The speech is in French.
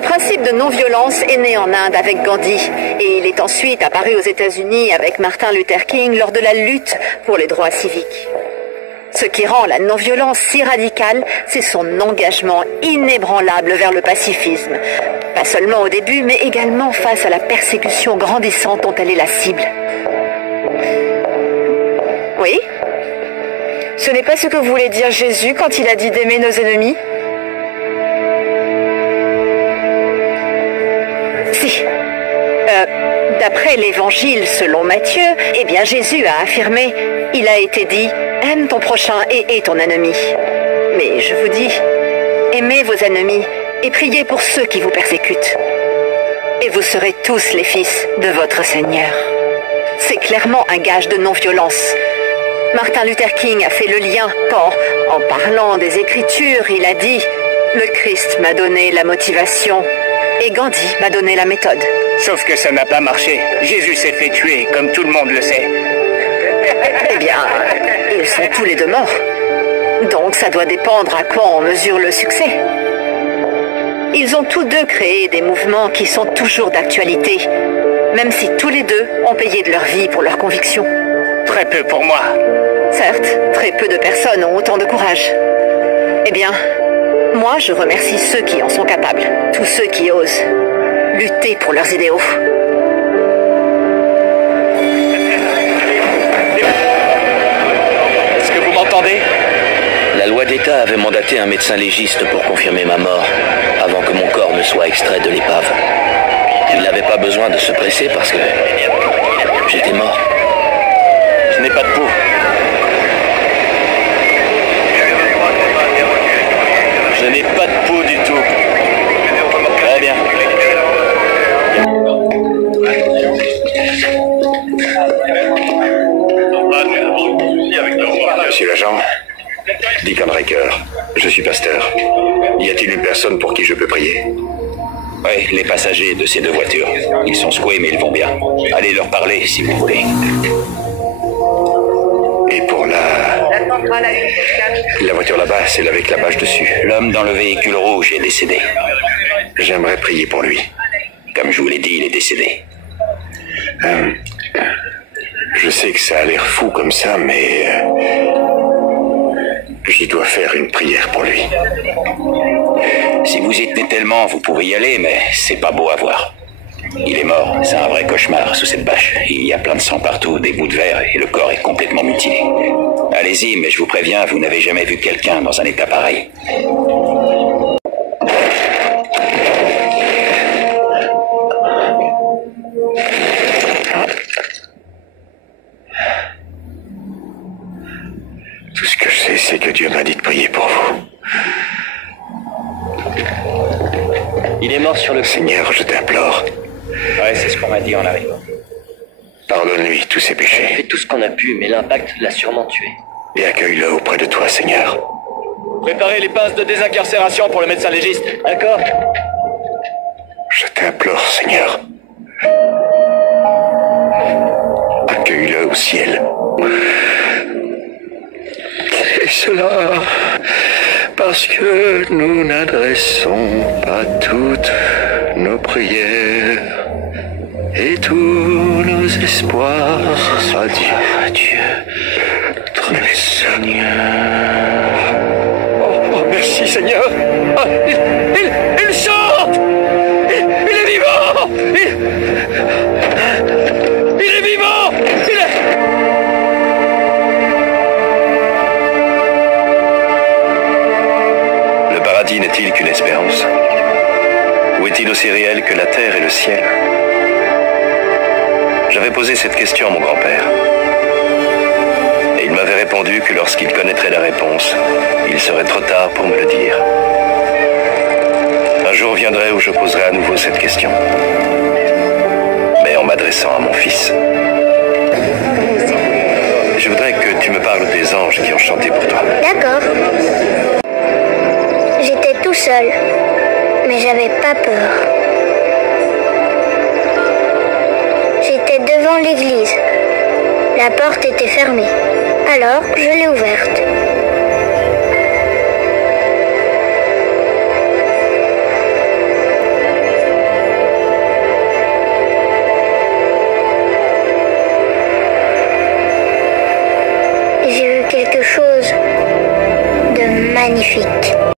Le principe de non-violence est né en Inde avec Gandhi et il est ensuite apparu aux États-Unis avec Martin Luther King lors de la lutte pour les droits civiques. Ce qui rend la non-violence si radicale, c'est son engagement inébranlable vers le pacifisme. Pas seulement au début, mais également face à la persécution grandissante dont elle est la cible. Oui ? Ce n'est pas ce que voulait dire Jésus quand il a dit d'aimer nos ennemis ? Si. D'après l'évangile selon Matthieu, eh bien Jésus a affirmé, il a été dit, aime ton prochain et hais ton ennemi. Mais je vous dis, aimez vos ennemis et priez pour ceux qui vous persécutent. Et vous serez tous les fils de votre Seigneur. C'est clairement un gage de non-violence. Martin Luther King a fait le lien quand, en parlant des Écritures, il a dit « Le Christ m'a donné la motivation et Gandhi m'a donné la méthode. » Sauf que ça n'a pas marché. Jésus s'est fait tuer, comme tout le monde le sait. Eh bien, ils sont tous les deux morts. Donc ça doit dépendre à quoi on mesure le succès. Ils ont tous deux créé des mouvements qui sont toujours d'actualité, même si tous les deux ont payé de leur vie pour leurs convictions. Très peu pour moi. Certes, très peu de personnes ont autant de courage. Eh bien, moi je remercie ceux qui en sont capables, tous ceux qui osent lutter pour leurs idéaux. Est-ce que vous m'entendez ? La loi d'État avait mandaté un médecin légiste pour confirmer ma mort, avant que mon corps ne soit extrait de l'épave. Il n'avait pas besoin de se presser parce que j'étais mort. Je n'ai pas de pouls. Je n'ai pas de pouls du tout. Très bien. Monsieur l'agent, Dick Henrecker, je suis pasteur. Y a-t-il une personne pour qui je peux prier? Oui, les passagers de ces deux voitures. Ils sont secoués, mais ils vont bien. Allez leur parler, si vous voulez. Et pour la voiture là-bas, celle avec la bâche dessus. L'homme dans le véhicule rouge est décédé. J'aimerais prier pour lui. Comme je vous l'ai dit, il est décédé. Je sais que ça a l'air fou comme ça, mais je dois faire une prière pour lui. Si vous y tenez tellement, vous pouvez y aller, mais c'est pas beau à voir. Il est mort, c'est un vrai cauchemar sous cette bâche. Il y a plein de sang partout, des bouts de verre, et le corps est complètement mutilé. Allez-y, mais je vous préviens, vous n'avez jamais vu quelqu'un dans un état pareil. Tout ce que je sais, c'est que Dieu m'a dit de prier pour vous. Il est mort sur le... Seigneur, je t'implore. Ouais, c'est ce qu'on m'a dit en arrivant. Pardonne-lui tous ses On a péchés fait tout ce qu'on a pu, mais l'impact l'a sûrement tué. et accueille-le auprès de toi, Seigneur. Préparez les pinces de désincarcération pour le médecin légiste. D'accord. Je t'implore, Seigneur. Accueille-le au ciel. Et cela parce que nous n'adressons pas toutes nos prières et tous nos espoirs à Dieu, notre Seigneur. Oh, merci, Seigneur. Ah, il chante. Il est vivant. Il est vivant. Le paradis n'est-il qu'une espérance? Ou est-il aussi réel que la terre et le ciel? J'avais posé cette question à mon grand-père. Et il m'avait répondu que lorsqu'il connaîtrait la réponse, il serait trop tard pour me le dire. Un jour viendrait où je poserai à nouveau cette question. Mais en m'adressant à mon fils. Je voudrais que tu me parles des anges qui ont chanté pour toi. D'accord. J'étais tout seul, mais j'avais pas peur. J'étais devant l'église. La porte était fermée. Alors, je l'ai ouverte. magnifique.